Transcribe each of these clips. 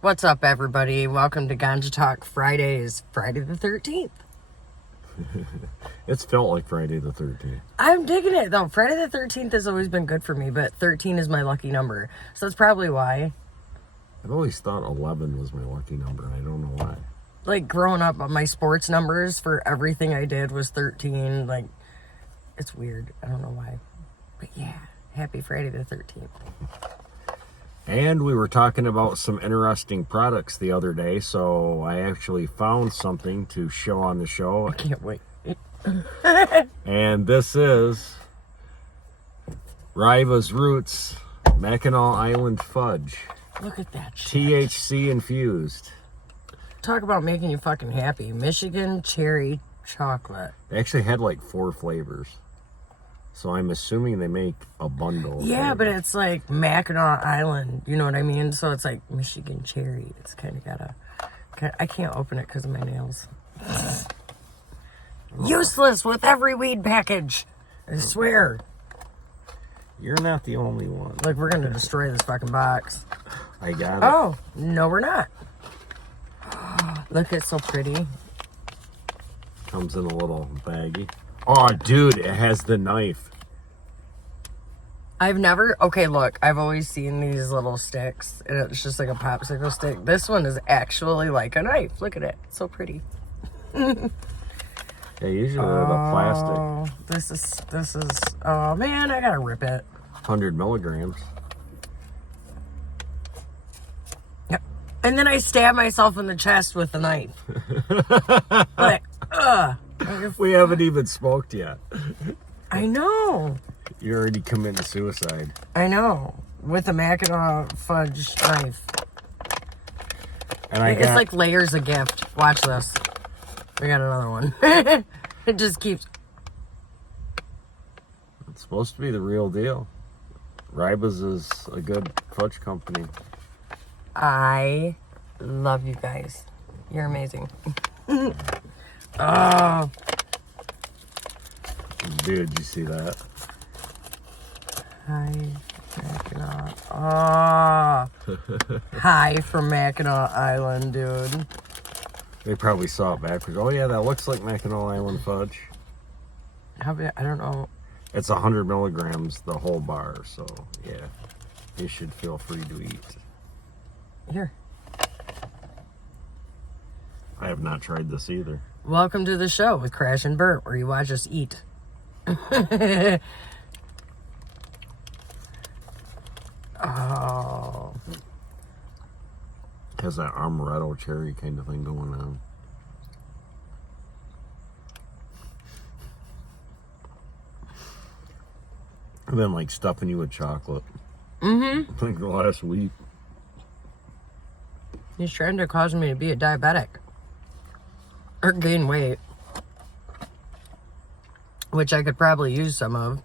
What's up, everybody? Welcome to Ganja Talk Fridays, Friday the 13th. It's felt like Friday the 13th. I'm digging it, though. Friday the 13th has always been good for me, but 13 is my lucky number. So that's probably why. I've always thought 11 was my lucky number, and I don't know why. Like, growing up, my sports numbers for everything I did was 13. Like, it's weird. I don't know why. But yeah, happy Friday the 13th. And we were talking about some interesting products the other day, so I actually found something to show on the show. I can't wait. And this is Ryba's Roots Mackinac Island Fudge. Look at that shit. THC infused. Talk about making you fucking happy. Michigan cherry chocolate. They actually had like 4 flavors. So I'm assuming they make a bundle. Yeah, but it's like Mackinac Island. You know what I mean? So it's like Michigan cherry. It's kind of got a... I can't open it because of my nails. Useless with every weed package. I swear. You're not the only one. Like, we're going to destroy this fucking box. I got it. Oh, no, we're not. Look, it's so pretty. Comes in a little baggie. Oh, dude, it has the knife. I've never... Okay, look. I've always seen these little sticks. And it's just like a popsicle stick. This one is actually like a knife. Look at it. It's so pretty. Yeah, usually they're the plastic. Oh, this is... Oh, man, I gotta rip it. 100 milligrams. Yep. And then I stab myself in the chest with the knife. Like, ugh. We haven't even smoked yet. I know. You're already committing suicide. I know. With a Mackinac Fudge knife. And It's like layers of gift. Watch this. We got another one. It just keeps... It's supposed to be the real deal. Ryba's is a good fudge company. I love you guys. You're amazing. Oh. Dude, did you see that? Hi, Mackinac. Oh. Hi from Mackinac Island, dude. They probably saw it backwards. Oh, yeah, that looks like Mackinac Island Fudge. How big? I don't know. It's 100 milligrams, the whole bar, so, yeah. You should feel free to eat. Here. I have not tried this either. Welcome to the show with Crash and Bert, where you watch us eat. Oh. Has that amaretto cherry kind of thing going on. I've been like stuffing you with chocolate. Mm-hmm. Like the last week. He's trying to cause me to be a diabetic. Or gain weight. Which I could probably use some of.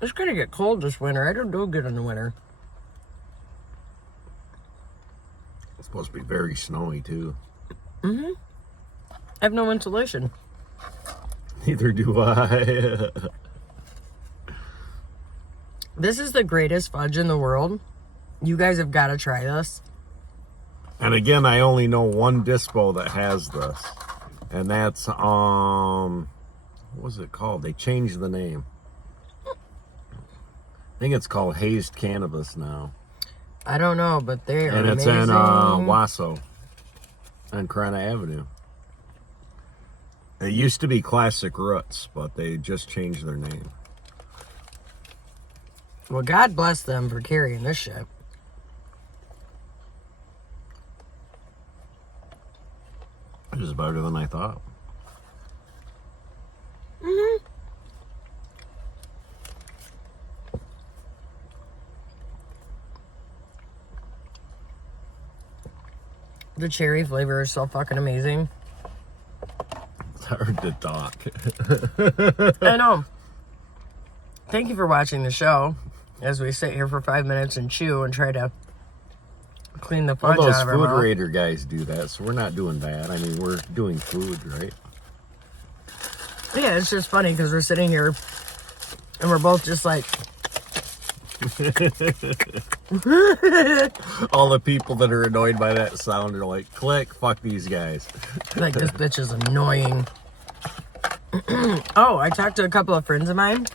It's gonna get cold this winter. I don't do good in the winter. It's supposed to be very snowy too. Mm-hmm. I have no insulation. Neither do I. This is the greatest fudge in the world. You guys have got to try this. And again, I only know one dispo that has this. And that's, what was it called? They changed the name. I think it's called Hazed Cannabis now. I don't know, but they are and it's amazing. in Wasso on Corona Avenue. It used to be Classic Roots, but they just changed their name. Well, God bless them for carrying this shit. It was better than I thought. Mm-hmm. The cherry flavor is so fucking amazing. It's hard to talk. I know. Thank you for watching the show as we sit here for 5 minutes and chew and try to clean the fudge All those out of our food mouth. raider guys do that, so we're not doing bad. I mean, we're doing food, right? Yeah, it's just funny because we're sitting here and we're both just like All the people that are annoyed by that sound are like, click, fuck these guys. Like, this bitch is annoying. Oh, I talked to a couple of friends of mine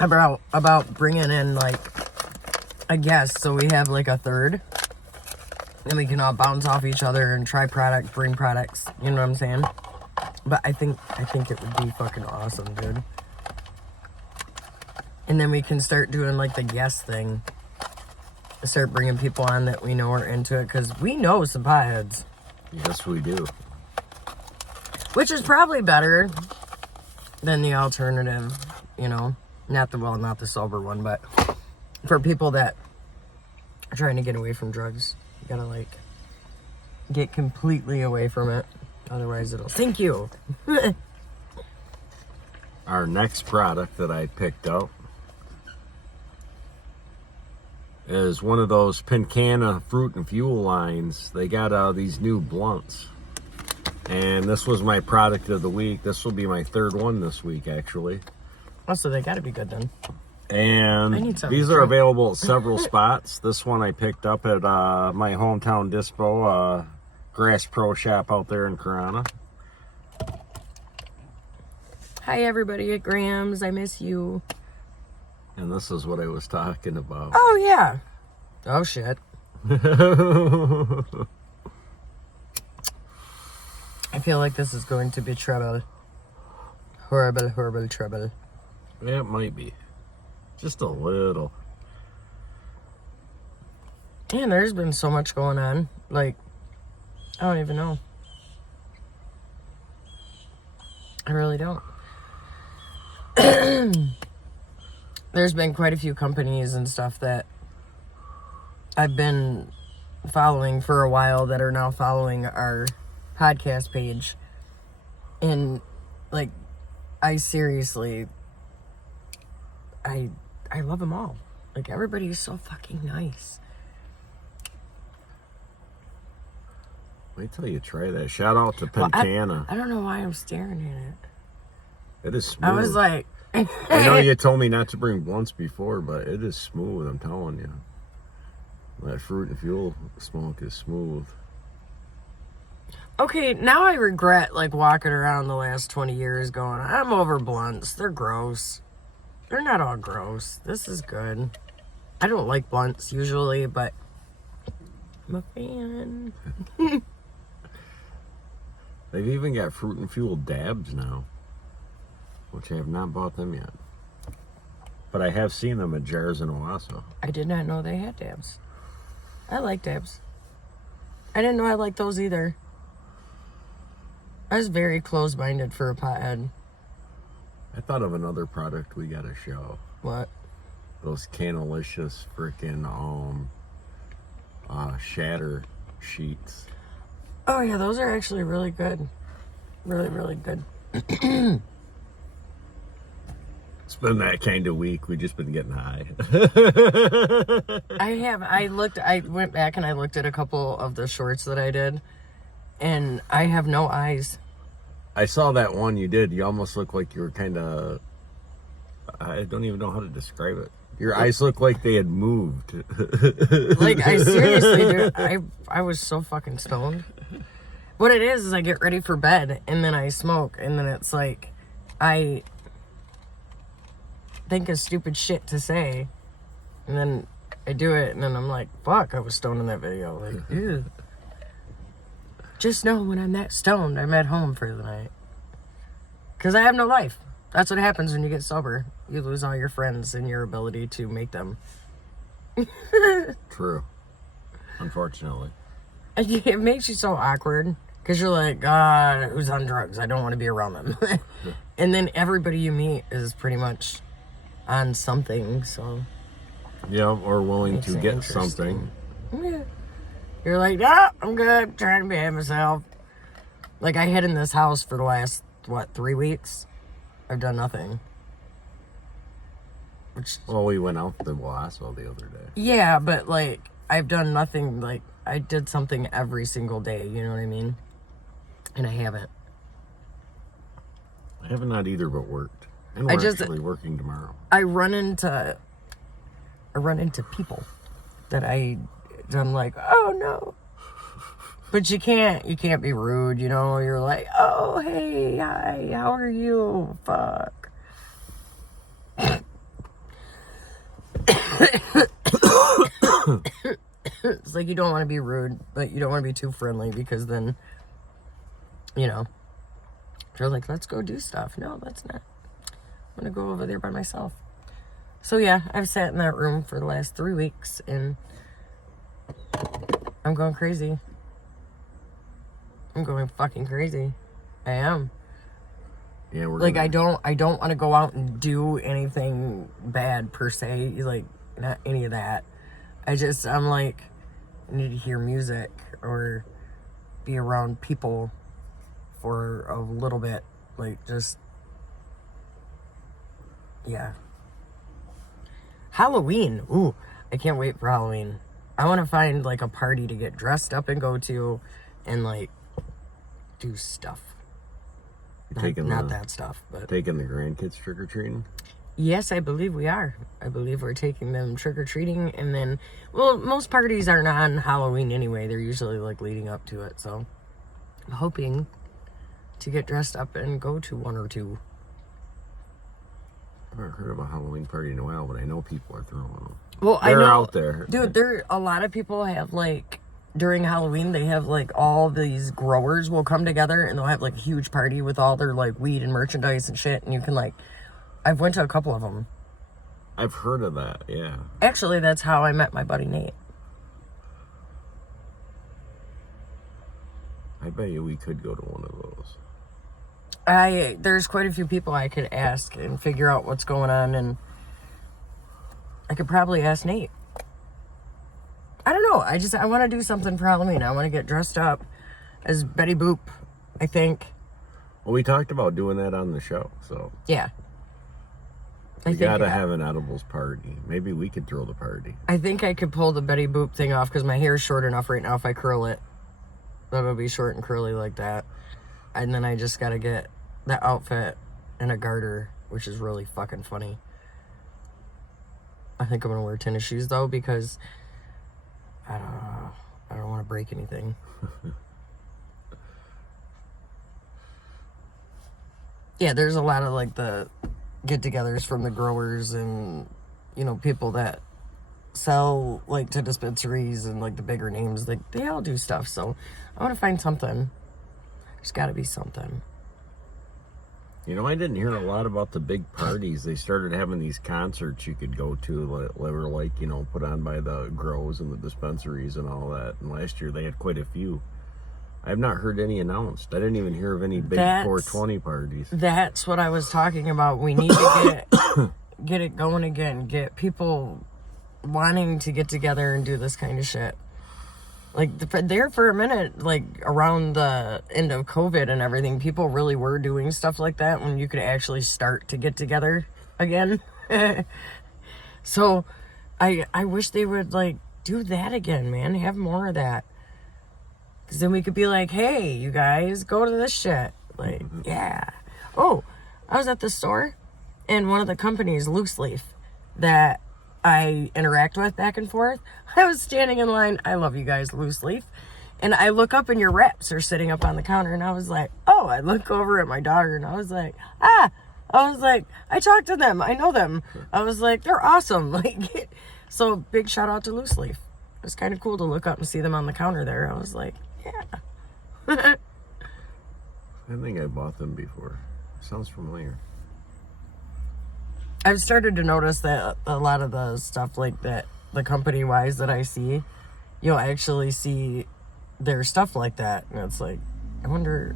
about bringing in, like, a guest, so we have, like, a third. And we can all bounce off each other and try bring products. You know what I'm saying? But I think it would be fucking awesome, dude. And then we can start doing, like, the guest thing. Start bringing people on that we know are into it, because we know some potheads. Yes, we do. Which is probably better than the alternative, you know? Not the sober one, but for people that are trying to get away from drugs, you gotta, like, get completely away from it. Otherwise, it'll sink you. Our next product that I picked up is one of those Pincana fruit and fuel lines. They got these new blunts. And this was my product of the week. This will be my third one this week, actually. Oh, so they gotta be good then. And these are available at several spots. This one I picked up at my hometown dispo, Grass Pro Shop out there in Corona. Hi, everybody at Graham's. I miss you. And this is what I was talking about. Oh, yeah. Oh, shit. I feel like this is going to be trouble. Horrible, horrible trouble. Yeah, it might be. Just a little. Man, there's been so much going on. Like, I don't even know. I really don't. There's been quite a few companies and stuff that I've been following for a while that are now following our podcast page. And, like, I seriously, I love them all. Like, everybody is so fucking nice. Wait till you try that. Shout out to Pincana. I don't know why I'm staring at it. It is smooth. I was like... I know you told me not to bring blunts before, but it is smooth, I'm telling you. That fruit and fuel smoke is smooth. Okay, now I regret, like, walking around the last 20 years going, I'm over blunts. They're gross. They're not all gross. This is good. I don't like blunts usually, but I'm a fan. They've even got fruit and fuel dabs now, which I have not bought them yet. But I have seen them at Jars in Owasso. I did not know they had dabs. I like dabs. I didn't know I liked those either. I was very close-minded for a pothead. I thought of another product we gotta show. What? Those Canalicious freaking shatter sheets. Oh yeah, those are actually really good. Really, really good. It's been that kind of week. We just been getting high. I went back and I looked at a couple of the shorts that I did, and I have no eyes. I saw that one you did. You almost look like you were kind of... I don't even know how to describe it. Your eyes look like they had moved. Like, I seriously, dude, I was so fucking stoned. What it is I get ready for bed, and then I smoke, and then it's like, I think of stupid shit to say, and then I do it, and then I'm like, fuck, I was stoned in that video. Like, ew. Just know when I'm that stoned, I'm at home for the night. Because I have no life. That's what happens when you get sober. You lose all your friends and your ability to make them. True. Unfortunately. It makes you so awkward. Because you're like, God, who's on drugs? I don't want to be around them. And then everybody you meet is pretty much on something, so. Yeah, or willing to get something. Yeah. You're like, nah, I'm good. I'm trying to behave myself. Like, I hid in this house for the last, 3 weeks? I've done nothing. Well, we went out to Owasso the other day. Yeah, but, like, I've done nothing. Like, I did something every single day, you know what I mean? And I haven't. I have not either, but worked. And we're actually working tomorrow. I run into or run into people that I'm like, oh no. But you can't be rude, you know. You're like, oh, hey, hi, how are you? Fuck. It's like you don't want to be rude, but you don't want to be too friendly because then, you know, they're like, let's go do stuff. No, let's not. I'm going to go over there by myself. So yeah, I've sat in that room for the last 3 weeks and I'm going crazy. I'm going fucking crazy. I am. Yeah, we're like, I don't want to go out and do anything bad per se. Like, not any of that. I'm like, I need to hear music or be around people for a little bit. Like, just, yeah. Halloween. Ooh, I can't wait for Halloween. I want to find, like, a party to get dressed up and go to and, like, do stuff. Not that stuff, but... Taking the grandkids trick-or-treating? Yes, I believe we are. I believe we're taking them trick-or-treating, and then... Well, most parties aren't on Halloween anyway. They're usually, like, leading up to it, so... I'm hoping to get dressed up and go to one or two. I've never heard of a Halloween party in a while, but I know people are throwing them. Well, They're I know... out there. Dude, a lot of people have, like... During Halloween, they have, like, all these growers will come together, and they'll have, like, a huge party with all their, like, weed and merchandise and shit, and you can, like... I've went to a couple of them. I've heard of that, yeah. Actually, that's how I met my buddy Nate. I bet you we could go to one of those. There's quite a few people I could ask and figure out what's going on, and I could probably ask Nate. I don't know. I want to do something for Halloween. I want to get dressed up as Betty Boop, I think. Well, we talked about doing that on the show, so. Yeah. We gotta have an edibles party. Maybe we could throw the party. I think I could pull the Betty Boop thing off because my hair is short enough right now. If I curl it, that'll be short and curly like that. And then I just gotta get the outfit and a garter, which is really fucking funny. I think I'm gonna wear tennis shoes though because I don't want to break anything. Yeah, there's a lot of like the get-togethers from the growers and, you know, people that sell like to dispensaries and like the bigger names. Like they all do stuff. So I want to find something. There's got to be something. You know, I didn't hear a lot about the big parties. They started having these concerts you could go to. They were like, you know, put on by the grows and the dispensaries and all that. And last year they had quite a few. I have not heard any announced. I didn't even hear of any big 420 parties. That's what I was talking about. We need to get it going again. Get people wanting to get together and do this kind of shit. Like, there for a minute, like, around the end of COVID and everything, people really were doing stuff like that when you could actually start to get together again. So, I wish they would, like, do that again, man. Have more of that. Because then we could be like, hey, you guys, go to this shit. Like, yeah. Oh, I was at the store, and one of the companies, Loose Leaf, that I interact with back and forth, I was standing in line. I love you guys, Loose Leaf. And I look up and your reps are sitting up on the counter. And I was like, oh, I look over at my daughter and I was like, I was like, I talked to them. I know them. I was like, they're awesome. Like, so big shout out to Loose Leaf. It was kind of cool to look up and see them on the counter there. I was like, yeah. I think I bought them before. Sounds familiar. I've started to notice that a lot of the stuff like that, the company-wise that I see, you'll actually see their stuff like that. And it's like, I wonder,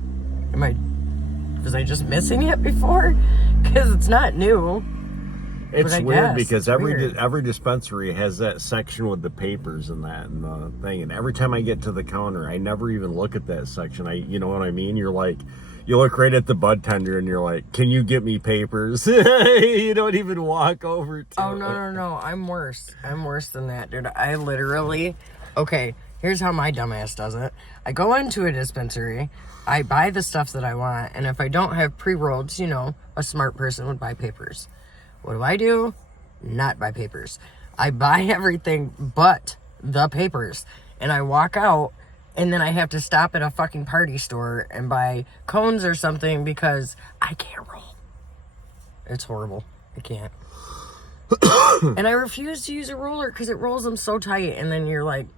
was I just missing it before? Because it's not new. It's weird because every dispensary has that section with the papers and that and the thing. And every time I get to the counter, I never even look at that section. You know what I mean? You're like, you look right at the bud tender and you're like, can you get me papers? You don't even walk over to Oh, no. I'm worse. I'm worse than that, dude. I literally, okay, here's how my dumbass does it. I go into a dispensary, I buy the stuff that I want, and if I don't have pre-rolls, you know, a smart person would buy papers. What do? Not buy papers. I buy everything but the papers. And I walk out, and then I have to stop at a fucking party store and buy cones or something because I can't roll. It's horrible. I can't. And I refuse to use a roller because it rolls them so tight, and then you're like...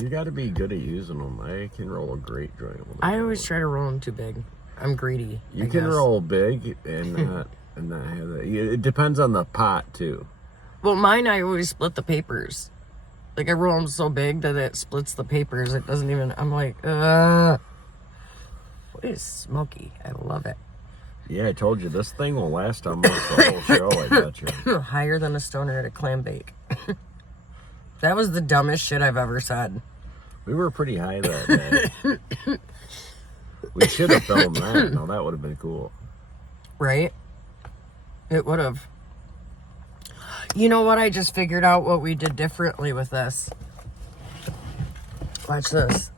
You got to be good at using them. I can roll a great joint with them. I always try to roll them too big. I'm greedy. You can roll big and not have that. It depends on the pot, too. Well, mine, I always split the papers. Like, I roll them so big that it splits the papers. It doesn't even... I'm like, what is smoky? I love it. Yeah, I told you, this thing will last almost the whole show, I bet you. Higher than a stoner at a clam bake. That was the dumbest shit I've ever said. We were pretty high that day. We should have filmed that. No, that would have been cool. Right? It would have. You know what? I just figured out what we did differently with this. Watch this.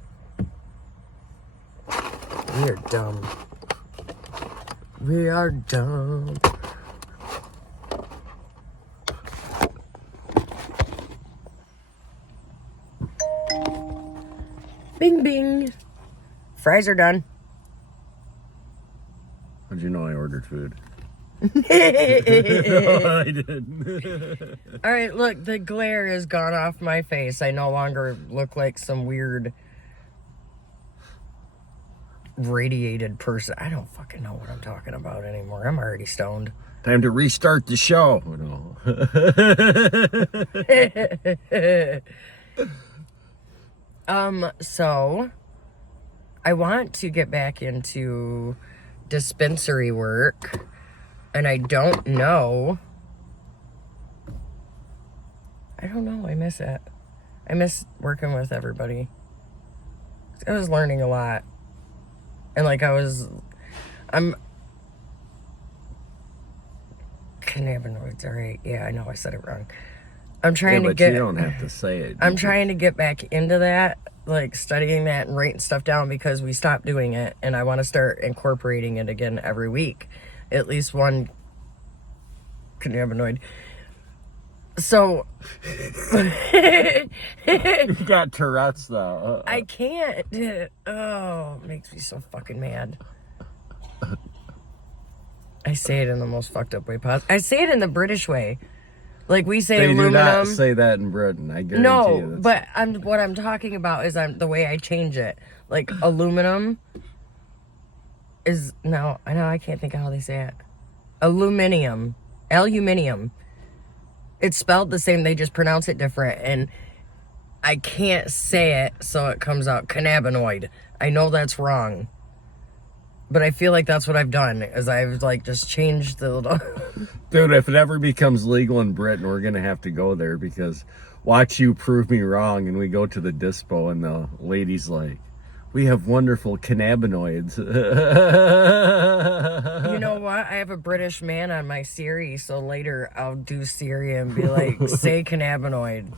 We are dumb. We are dumb. Bing, bing. Fries are done. How'd you know I ordered food? No, I didn't. All right, look, the glare has gone off my face. I no longer look like some weird radiated person. I don't fucking know what I'm talking about anymore. I'm already stoned. Time to restart the show. So I want to get back into dispensary work, and I don't know. I miss it. I miss working with everybody. I was learning a lot. And like I'm cannabinoids, alright. Yeah, I know I said it wrong. I'm trying to get... you don't have to say it. I'm trying to get back into that, like studying that and writing stuff down because we stopped doing it, and I want to start incorporating it again every week. At least one cannabinoid. So... You've got Tourette's, though. I can't. Oh, it makes me so fucking mad. I say it in the most fucked up way possible. I say it in the British way. Like we say they aluminum. do not say that in Britain. I guarantee you. No, but what I'm talking about is the way I change it. Like aluminum is no. I know I can't think of how they say it. Aluminium. It's spelled the same. They just pronounce it different, and I can't say it, so it comes out cannabinoid. I know that's wrong. But I feel like that's what I've done, is I've, like, just changed the... Dude, if it ever becomes legal in Britain, we're going to have to go there, because watch you prove me wrong, and we go to the dispo, and the lady's like, we have wonderful cannabinoids. You know what? I have a British man on my Siri, so later I'll do Siri and be like, say cannabinoid.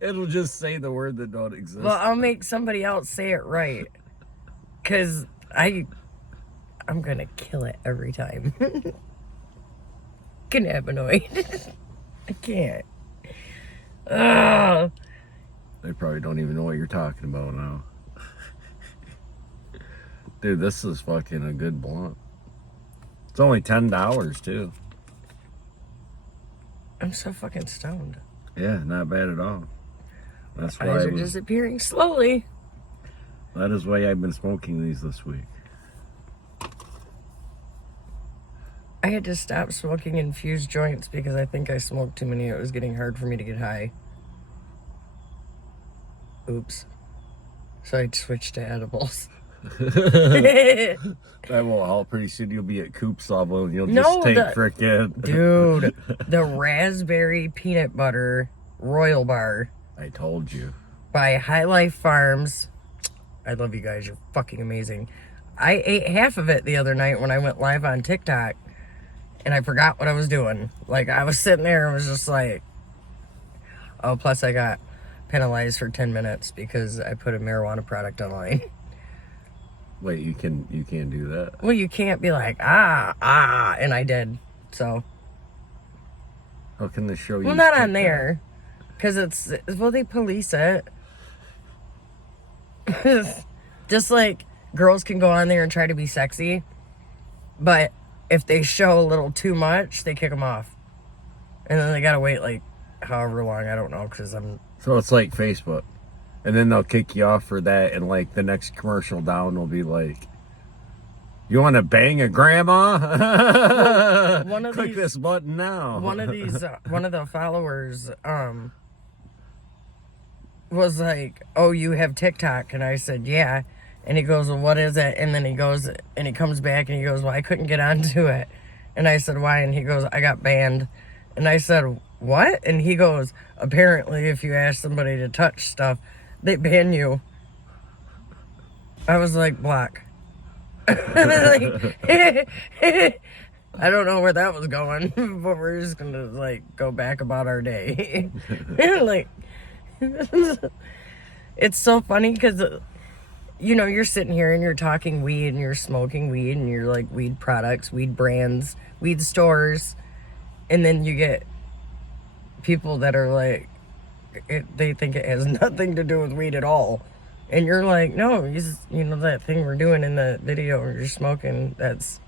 It'll just say the word that don't exist. Well, I'll make somebody else say it right. Because I'm going to kill it every time. Cannabinoid. I can't. Ugh. They probably don't even know what you're talking about now. Dude, this is fucking a good blunt. It's only $10, too. I'm so fucking stoned. Yeah, not bad at all. That's why eyes are disappearing slowly. That is why I've been smoking these this week. I had to stop smoking infused joints because I think I smoked too many. It was getting hard for me to get high. Oops. So I switched to edibles. That will help. Pretty soon you'll be at Coop's level and you'll just take frickin'... Dude, the raspberry peanut butter Royal Bar. I told you. By High Life Farms. I love you guys. You're fucking amazing. I ate half of it the other night when I went live on TikTok. And I forgot what I was doing. Like, I was sitting there and was just like... Oh, plus I got penalized for 10 minutes because I put a marijuana product online. Wait, you can't do that? Well, you can't be like, and I did. So... How can the show use Well, not on TikTok? there. Because they police it. Just like girls can go on there and try to be sexy. But if they show a little too much, they kick them off. And then they gotta wait like however long, I don't know, because So it's like Facebook. And then they'll kick you off for that, and like the next commercial down will be like, you want to bang a grandma? Well, Click this button now. one of the followers was like, oh, you have TikTok? And I said, yeah. And he goes, well, what is it? And then he goes, and he comes back and he goes, well, I couldn't get onto it. And I said, why? And he goes, I got banned. And I said, what? And he goes, apparently if you ask somebody to touch stuff, they ban you. I was like, block. I don't know where that was going, but we're just gonna like go back about our day. Like, it's so funny because you know, you're sitting here and you're talking weed and you're smoking weed and you're like weed products, weed brands, weed stores, and then you get people that are like, they think it has nothing to do with weed at all. And you're like, no, you know that thing we're doing in the video where you're smoking, that's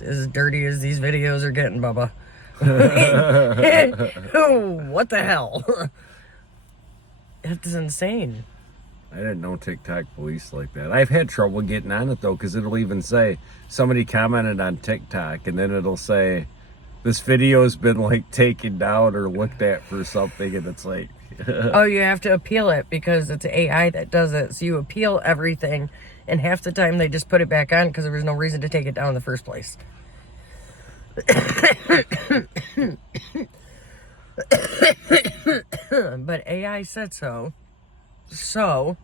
as dirty as these videos are getting, Bubba. What the hell? That's insane. I didn't know TikTok police like that. I've had trouble getting on it though, because it'll even say somebody commented on TikTok, and then it'll say this video's been like taken down or looked at for something, and it's like oh, you have to appeal it because it's AI that does it. So you appeal everything, and half the time they just put it back on because there was no reason to take it down in the first place. But AI said so. So,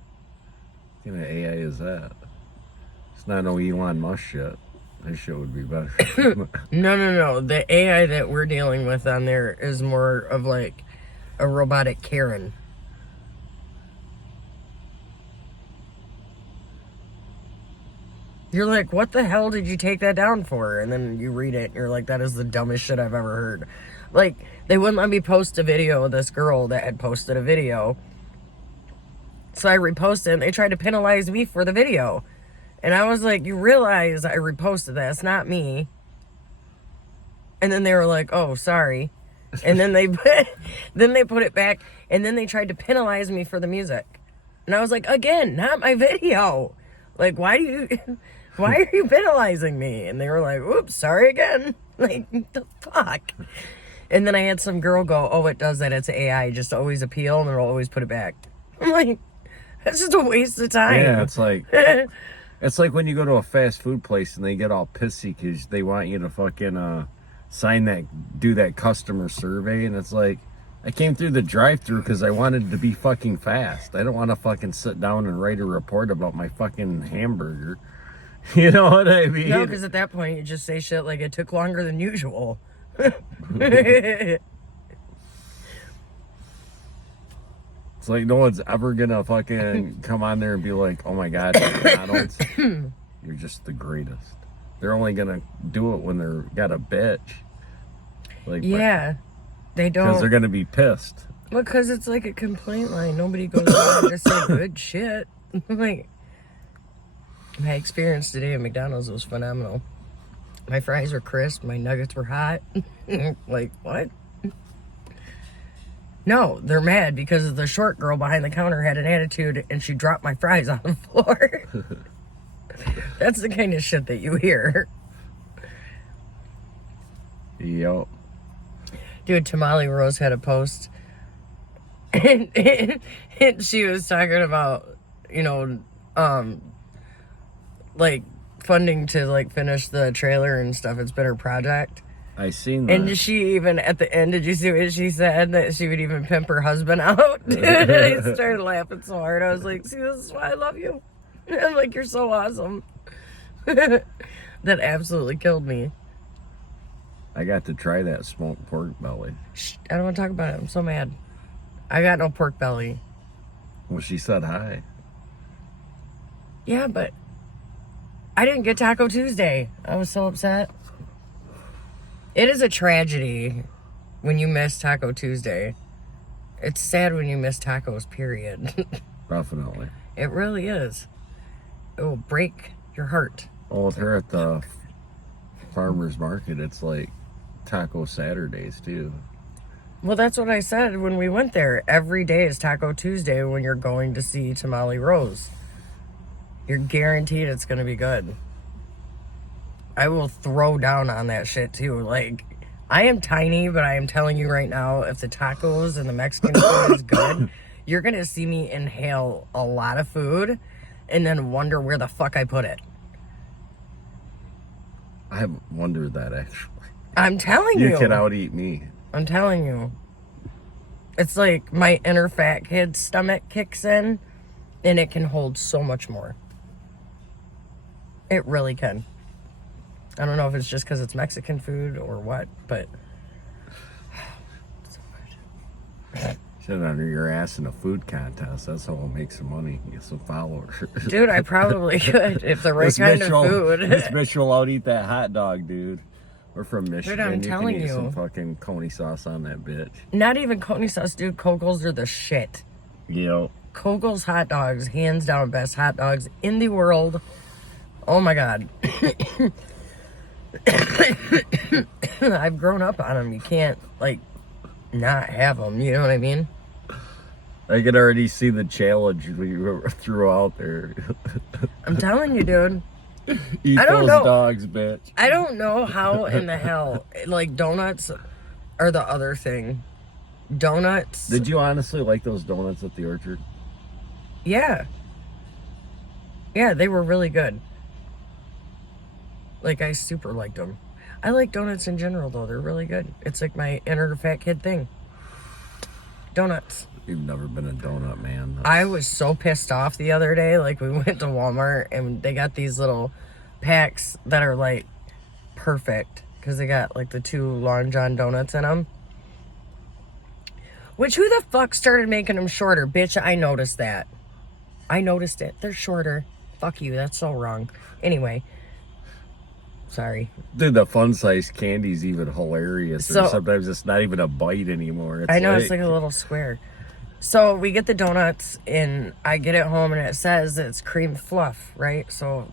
what kind of AI is that? It's not no Elon Musk shit. This shit would be better. no. The AI that we're dealing with on there is more of like a robotic Karen. You're like, what the hell did you take that down for? And then you read it and you're like, that is the dumbest shit I've ever heard. Like, they wouldn't let me post a video of this girl that had posted a video. So I reposted and they tried to penalize me for the video. And I was like, you realize I reposted that. It's not me. And then they were like, oh, sorry. And then they put it back, and then they tried to penalize me for the music. And I was like, again, not my video. Like, why are you penalizing me? And they were like, oops, sorry again. Like, the fuck? And then I had some girl go, oh, it does that. It's AI. Just always appeal, and it'll always put it back. I'm like, that's just a waste of time. Yeah, it's like when you go to a fast food place and they get all pissy because they want you to fucking do that customer survey, and it's like, I came through the drive-thru because I wanted to be fucking fast. I don't want to fucking sit down and write a report about my fucking hamburger. You know what I mean? No, because at that point you just say shit like it took longer than usual. It's like no one's ever gonna fucking come on there and be like, oh my god, McDonald's, you're just the greatest. They're only gonna do it when they're got a bitch. Like, yeah, they don't. Because they're gonna be pissed. Because it's like a complaint line. Nobody goes on to say good shit. Like, my experience today at McDonald's was phenomenal. My fries were crisp. My nuggets were hot. Like, what? No, they're mad because the short girl behind the counter had an attitude and she dropped my fries on the floor. That's the kind of shit that you hear. Yup. Dude, Tamale Rose had a post. And she was talking about, you know, like funding to like finish the trailer and stuff. It's been her project. I seen that. And she even, at the end, did you see what she said? That she would even pimp her husband out? I started laughing so hard. I was like, see, this is why I love you. I'm like, you're so awesome. That absolutely killed me. I got to try that smoked pork belly. Shh, I don't want to talk about it. I'm so mad. I got no pork belly. Well, she said hi. Yeah, but I didn't get Taco Tuesday. I was so upset. It is a tragedy when you miss Taco Tuesday. It's sad when you miss tacos, period. Definitely. It really is. It will break your heart. Oh, with her at the farmer's market, it's like Taco Saturdays, too. Well, that's what I said when we went there. Every day is Taco Tuesday when you're going to see Tamale Rose. You're guaranteed it's going to be good. I will throw down on that shit, too. Like, I am tiny, but I am telling you right now, if the tacos and the Mexican food is good, you're going to see me inhale a lot of food and then wonder where the fuck I put it. I haven't wondered that, actually. I'm telling you. You can out-eat me. I'm telling you. It's like my inner fat kid stomach kicks in, and it can hold so much more. It really can. I don't know if it's just because it's Mexican food or what, but... so good. Sit under your ass in a food contest. That's how we'll make some money. Get some followers. Dude, I probably could if the right kind of food. This bitch will out-eat that hot dog, dude. We're from Michigan. Dude, I'm telling you can eat you. some fucking coney sauce on that bitch. Not even coney sauce, dude. Kogels are the shit. Yep. Kogel's hot dogs, hands down, best hot dogs in the world. Oh my god. I've grown up on them. You can't, like, not have them. You know what I mean? I could already see the challenge you threw out there. I'm telling you, dude. Eat I don't those know. dogs, bitch. I don't know how in the hell, like, donuts are the other thing. Donuts. Did you honestly like those donuts at the Orchard? Yeah. Yeah, they were really good. Like, I super liked them. I like donuts in general, though. They're really good. It's like my inner fat kid thing. Donuts. You've never been a donut man. I was so pissed off the other day. Like, we went to Walmart, and they got these little packs that are, like, perfect. Because they got, like, the 2 Long John donuts in them. Which, who the fuck started making them shorter? Bitch, I noticed that. I noticed it. They're shorter. Fuck you. That's so wrong. Anyway. Sorry. Dude, the fun size candy's even hilarious. So, sometimes it's not even a bite anymore. It's I know, it's like a little square. So we get the donuts, and I get it home, and it says it's cream fluff, right? So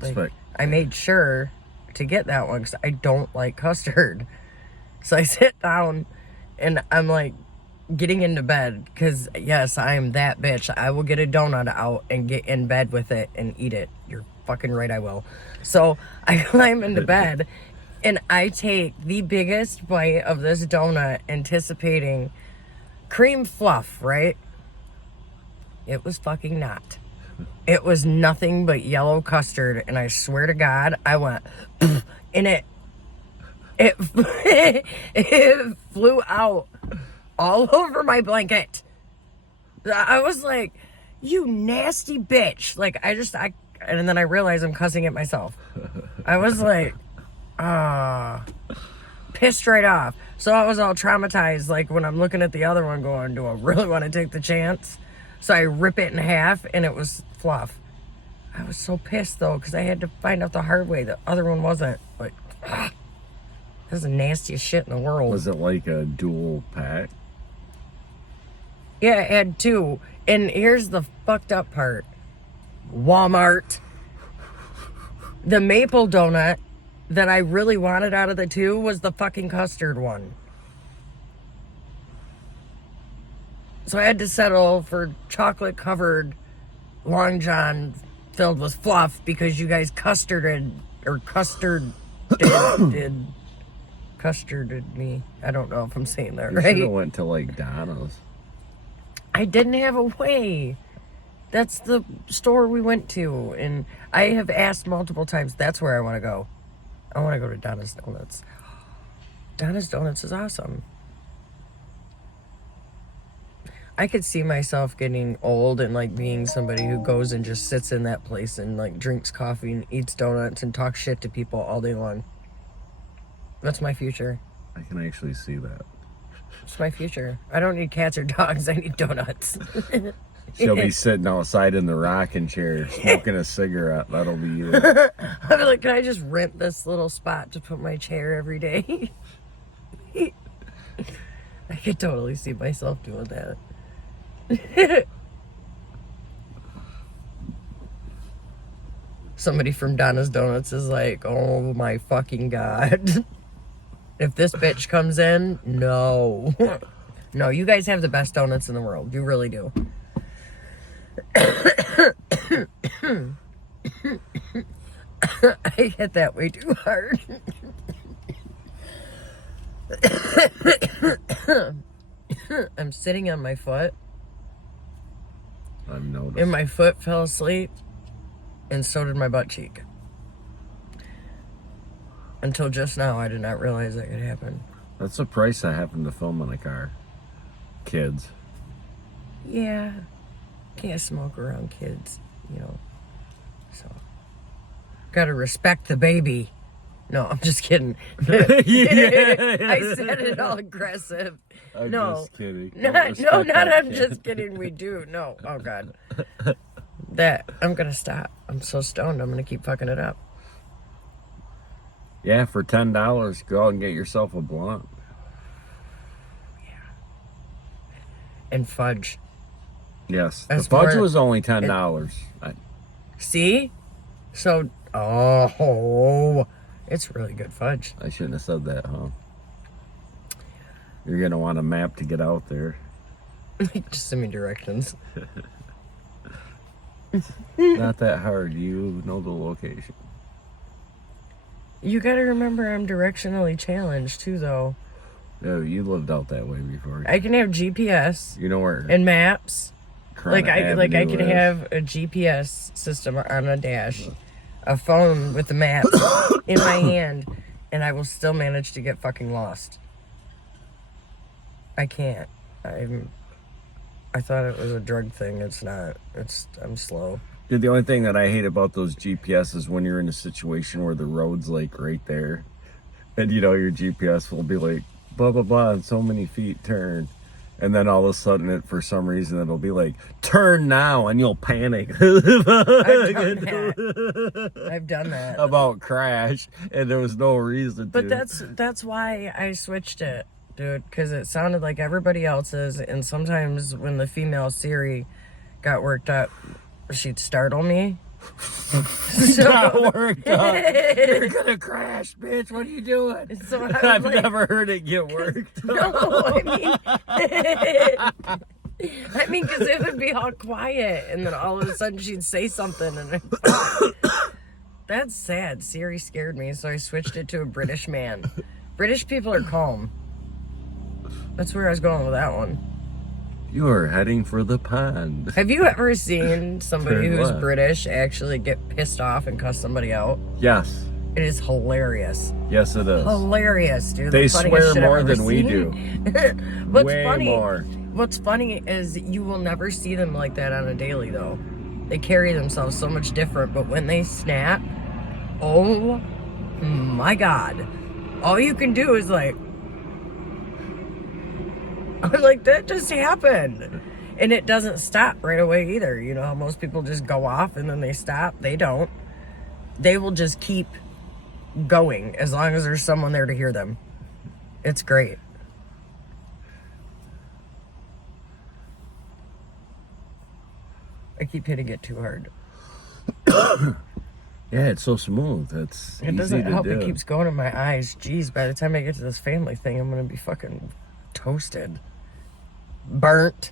like, I made sure to get that one because I don't like custard. So I sit down, and I'm like getting into bed because, yes, I am that bitch. I will get a donut out and get in bed with it and eat it. You're fucking right, I will. So I climb into bed, and I take the biggest bite of this donut, anticipating cream fluff, right? It was fucking not. It was nothing but yellow custard, and I swear to God, I went, and it flew out all over my blanket. I was like, you nasty bitch. Like, and then I realized I'm cussing at myself. I was like, pissed right off. So I was all traumatized, like, when I'm looking at the other one going, do I really want to take the chance? So I rip it in half, and it was fluff. I was so pissed, though, because I had to find out the hard way. The other one wasn't. Like, this is the nastiest shit in the world. Was it like a dual pack? Yeah, it had 2. And here's the fucked up part. Walmart. The maple donut that I really wanted out of the 2 was the fucking custard one. So I had to settle for chocolate-covered Long John filled with fluff because you guys custarded me. I don't know if I'm saying that You right. should have went to like Donna's. I didn't have a way. That's the store we went to, and I have asked multiple times. That's where I want to go. I want to go to Donna's Donuts. Donna's Donuts is awesome. I could see myself getting old and like being somebody who goes and just sits in that place and like drinks coffee and eats donuts and talks shit to people all day long. That's my future. I can actually see that. It's my future. I don't need cats or dogs. I need donuts. She'll be sitting outside in the rocking chair, smoking a cigarette. That'll be you. I'll be like, can I just rent this little spot to put my chair every day? I could totally see myself doing that. Somebody from Donna's Donuts is like, oh my fucking God. If this bitch comes in, no. No, you guys have the best donuts in the world. You really do. I hit that way too hard. I'm sitting on my foot. I've noticed. And my foot fell asleep. And so did my butt cheek. Until just now, I did not realize that could happen. That's the price that happened to film in a car. Kids. Yeah. Can't smoke around kids, you know. So. Gotta respect the baby. No, I'm just kidding. Yeah. I said it all aggressive. I'm No. just kidding. Not I'm just kidding. We do. No. Oh, God. I'm gonna stop. I'm so stoned. I'm gonna keep fucking it up. Yeah, for $10, go out and get yourself a blunt. And fudge. Yes. That's The fudge more- was only $10. See? So, oh, it's really good fudge. I shouldn't have said that, huh? You're going to want a map to get out there. Just send me directions. Not that hard. You know the location. You gotta remember I'm directionally challenged too, though. No, you lived out that way before. I can have GPS You know where and maps. Corona I Avenue can is. have a GPS system on a dash, a phone with the maps in my hand, and I will still manage to get fucking lost. I can't. I thought it was a drug thing. It's not. I'm slow. Dude, the only thing that I hate about those GPS is when you're in a situation where the road's like right there, and you know your GPS will be like blah blah blah and so many feet turn, and then all of a sudden for some reason it'll be like turn now and you'll panic. I've done that. About crash and there was no reason But to. that's why I switched it, dude, because it sounded like everybody else's, and sometimes when the female Siri got worked up, she'd startle me. Got worked up. You're gonna crash, bitch. What are you doing? So I've never heard it get worked. No, I mean, because it would be all quiet, and then all of a sudden she'd say something, and that's sad. Siri scared me, so I switched it to a British man. British people are calm. That's where I was going with that one. You are heading for the pond. Have you ever seen somebody Turn who's left. British actually get pissed off and cuss somebody out? Yes. It is hilarious. Yes, it is. Hilarious, dude. They The funniest swear shit I've more ever than we seen. do. What's funny is you will never see them like that on a daily, though. They carry themselves so much different, but when they snap, oh my God. All you can do is like, I'm like, that just happened. And it doesn't stop right away either. You know how most people just go off and then they stop? They don't. They will just keep going as long as there's someone there to hear them. It's great. I keep hitting it too hard. Yeah, it's so smooth. It's It easy doesn't to help. do. It keeps going in my eyes. Jeez, by the time I get to this family thing, I'm going to be fucking toasted. Burnt.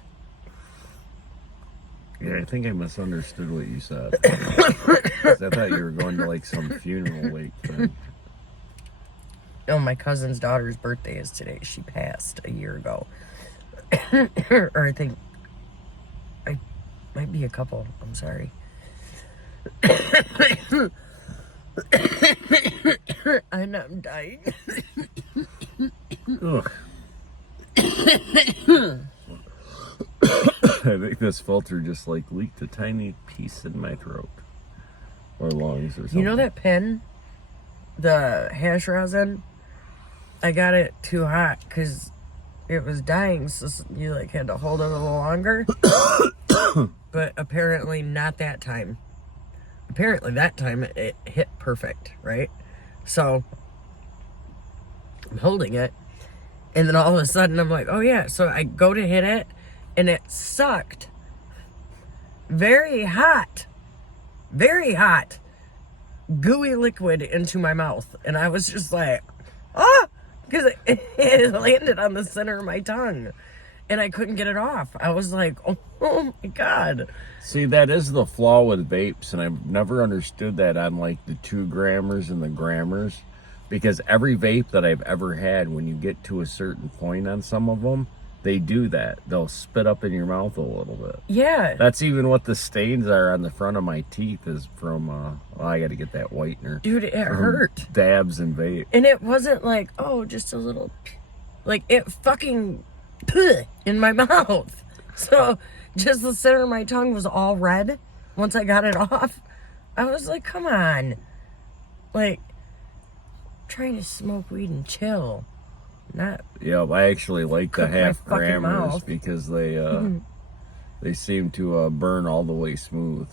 Yeah, I think I misunderstood what you said. 'Cause I thought you were going to like some funeral wake thing. Oh, my cousin's daughter's birthday is today. She passed a year ago. Or I think... I might be a couple. I'm sorry. I'm dying. Ugh. I think this filter just like leaked a tiny piece in my throat. Or lungs or something. You know that pen? The hash rosin? I got it too hot because it was dying, so you like had to hold it a little longer. But apparently not that time. Apparently that time it hit perfect, right? So I'm holding it, And then all of a sudden I'm like, oh yeah. So I go to hit it and it sucked very hot, gooey liquid into my mouth. And I was just like, ah, because it landed on the center of my tongue and I couldn't get it off. I was like, oh my God. See, that is the flaw with vapes, and I've never understood that on like the 2 grammars and the grammars, because every vape that I've ever had, when you get to a certain point on some of them, they do that. They'll spit up in your mouth a little bit. Yeah. That's even what the stains are on the front of my teeth is from, I got to get that whitener. Dude, it hurt. Dabs and vape. And it wasn't like, oh, just a little, like it fucking in my mouth. So just the center of my tongue was all red once I got it off. I was like, come on. Like, trying to smoke weed and chill. Not. Yeah, I actually like the half grammars mouth. because they seem to burn all the way smooth.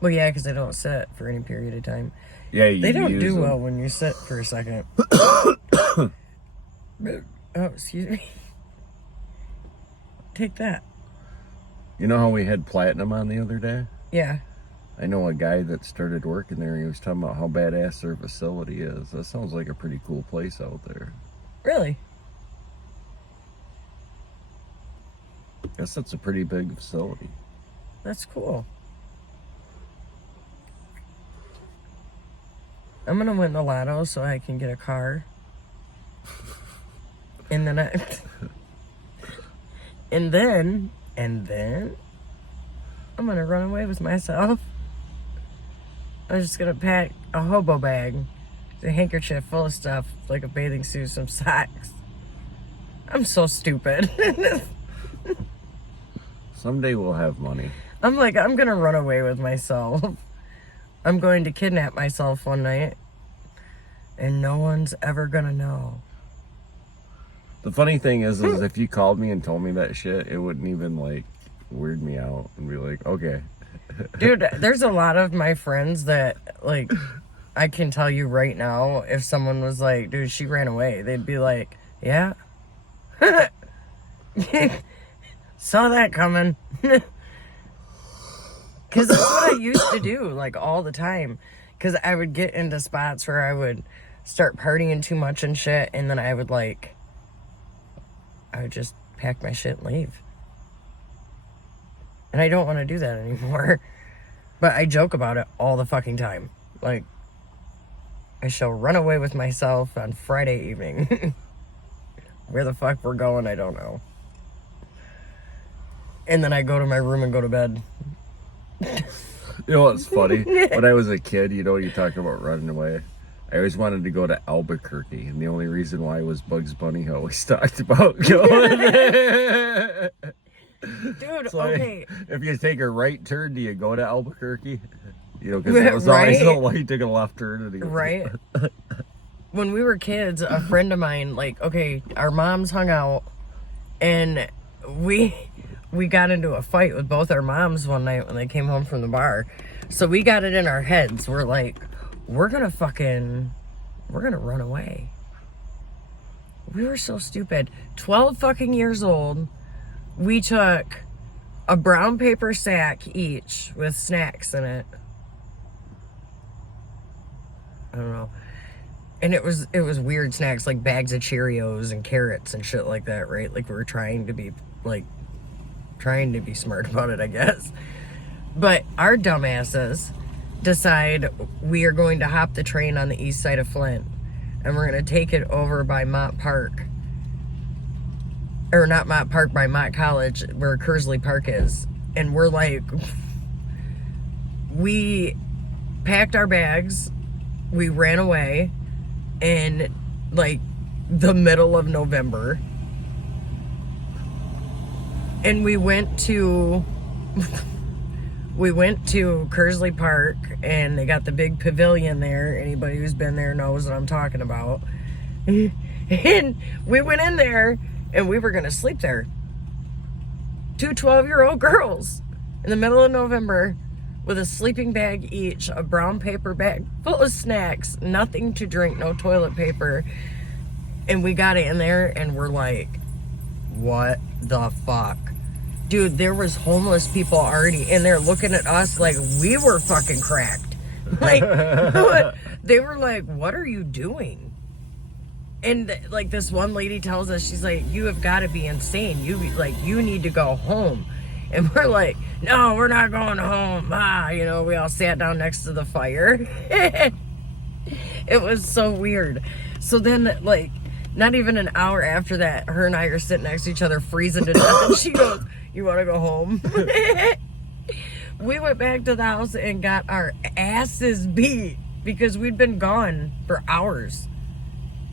Well, yeah, because they don't sit for any period of time. Yeah, they don't do them. well when you sit for a second. Oh, excuse me. Take that. You know how we had Platinum on the other day? Yeah. I know a guy that started working there. He was talking about how badass their facility is. That sounds like a pretty cool place out there. Really? Guess that's a pretty big facility. That's cool. I'm gonna win the lotto so I can get a car. And then and then I'm gonna run away with myself. I'm just gonna pack a hobo bag, a handkerchief full of stuff, like a bathing suit, some socks. I'm so stupid. Someday we'll have money. I'm like, I'm gonna run away with myself. I'm going to kidnap myself one night, and no one's ever gonna know. The funny thing is if you called me and told me that shit, it wouldn't even like weird me out and be like, okay. Dude, there's a lot of my friends that like, I can tell you right now, if someone was like, dude, she ran away, they'd be like, yeah. Saw that coming. Because that's what I used to do, like, all the time. Because I would get into spots where I would start partying too much and shit, and then I would just pack my shit and leave. And I don't want to do that anymore. But I joke about it all the fucking time. Like, I shall run away with myself on Friday evening. Where the fuck we're going, I don't know. And then I go to my room and go to bed. You know what's funny? When I was a kid, you know, you're talking about running away. I always wanted to go to Albuquerque, and the only reason why was Bugs Bunny always talked about going there. Dude, Like, okay. if you take a right turn, do you go to Albuquerque? You know, because it was always the light took a left turn. And Right. When we were kids, a friend of mine, like, okay, our moms hung out, and we got into a fight with both our moms one night when they came home from the bar. So we got it in our heads. We're like, we're gonna run away. We were so stupid. 12 fucking years old. We took a brown paper sack each with snacks in it. I don't know. And it was weird snacks, like bags of Cheerios and carrots and shit like that, right? Like we were trying to be smart about it, I guess. But our dumbasses decide we are going to hop the train on the east side of Flint, and we're going to take it over by Mott Park. Or not Mott Park, by Mott College, where Kersley Park is. And we're like, we packed our bags, we ran away in like the middle of November. And we went to Kersley Park, and they got the big pavilion there. Anybody who's been there knows what I'm talking about. And we went in there, and we were going to sleep there. 2 12-year-old girls in the middle of November with a sleeping bag each, a brown paper bag full of snacks, nothing to drink, no toilet paper. And we got in there and we're like, what the fuck? Dude, there was homeless people already in there looking at us like we were fucking cracked. Like, they were like, what are you doing? And like this one lady tells us, she's like, you have got to be insane. You need to go home. And we're like, no, we're not going home. We all sat down next to the fire. It was so weird. So then, like, not even an hour after that, her and I are sitting next to each other, freezing to death. And she goes, you want to go home? We went back to the house and got our asses beat because we'd been gone for hours,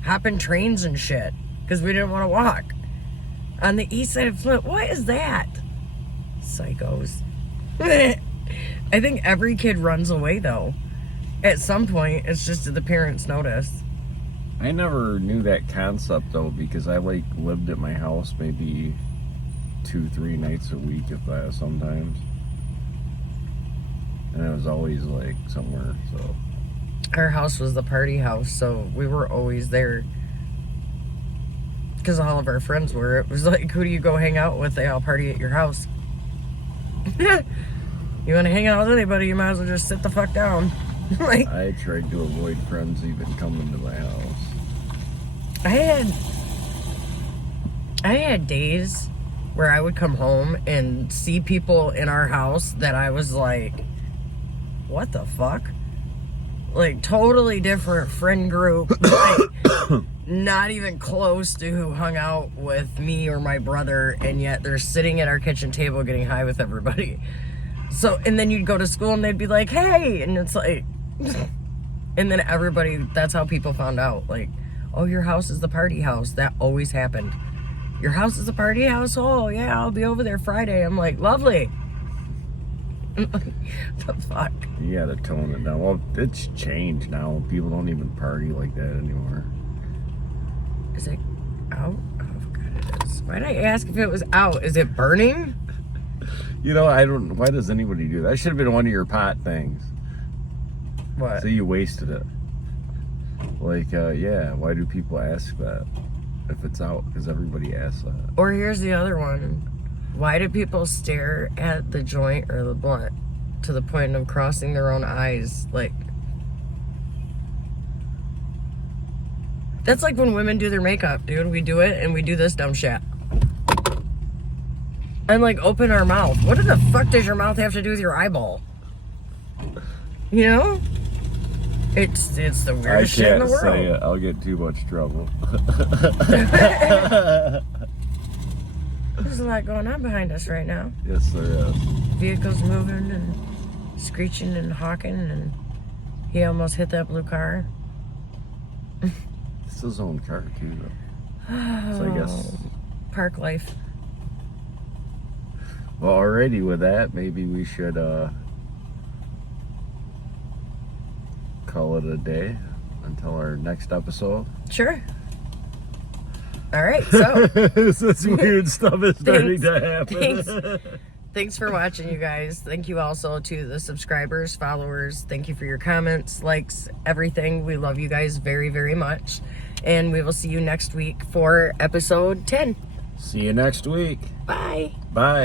hopping trains and shit because we didn't want to walk. On the east side of Flint, what is that? Psychos. I think every kid runs away, though. At some point, it's just that the parents notice. I never knew that concept, though, because I, like, lived at my house maybe 2-3 nights a week, if that, sometimes. And it was always, like, somewhere, so. Our house was the party house, so we were always there. Because all of our friends were. It was like, who do you go hang out with? They all party at your house. You want to hang out with anybody, you might as well just sit the fuck down. Like, I tried to avoid friends even coming to my house. I had days where I would come home and see people in our house that I was like, what the fuck? Like, totally different friend group. Like, not even close to who hung out with me or my brother, and yet they're sitting at our kitchen table getting high with everybody. So, and then you'd go to school and they'd be like, hey, and it's like, and then everybody, that's how people found out. Like, oh, your house is the party house. That always happened. Your house is the party house? Oh, yeah, I'll be over there Friday. I'm like, lovely. The fuck? You gotta tone it down. Well, it's changed now. People don't even party like that anymore. Is it out? Oh, God, it is. Why'd I ask if it was out? Is it burning? You know, I don't. Why does anybody do that? That should have been one of your pot things. What? So you wasted it. Like, yeah. Why do people ask that if it's out? Because everybody asks that. Or here's the other one. Why do people stare at the joint or the blunt to the point of crossing their own eyes? Like, that's like when women do their makeup, dude. We do it and we do this dumb shit. And like, open our mouth. What the fuck does your mouth have to do with your eyeball? You know? It's the weirdest shit in the world. I can't say it. I'll get too much trouble. There's a lot going on behind us right now. Yes, there is. Vehicles moving and screeching and honking, and he almost hit that blue car. It's his own car, too, though. So I guess... Park life. Well, already with that, maybe we should call it a day until our next episode. Sure. All right, so this weird stuff is starting to happen. Thanks for watching, you guys. Thank you also to the subscribers, followers. Thank you for your comments, likes, everything. We love you guys very, very much. And we will see you next week for episode 10. See you next week. Bye. Bye.